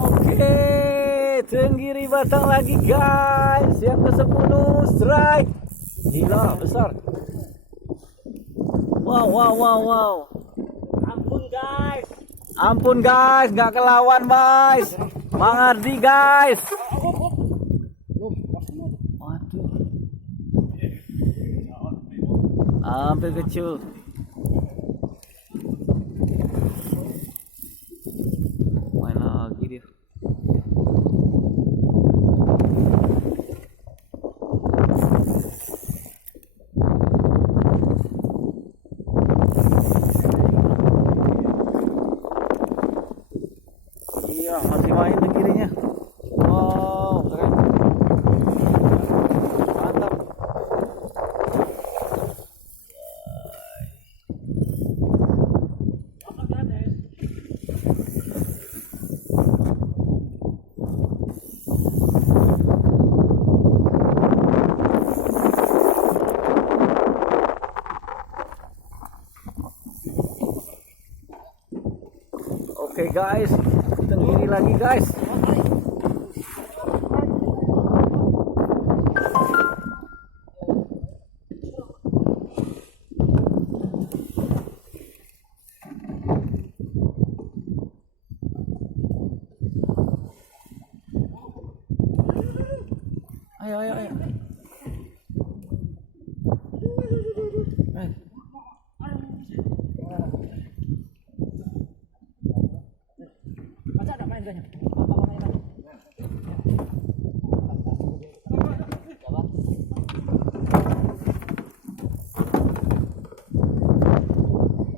Oke, tenggiri batang lagi guys. Yang ke-10 strike. Gila, besar. Wow, wow, wow, wow. Ampun guys. Ampun guys, nggak kelawan guys. Mang Ardi guys. Waduh. Hampir kecil. Main lagi dia. Iya, masih main tenggirinya. Wow, keren. Mantap. Oke guys, tenggiri lagi guys. Ayo, ayo, ayo. Masa ada main kayaknya?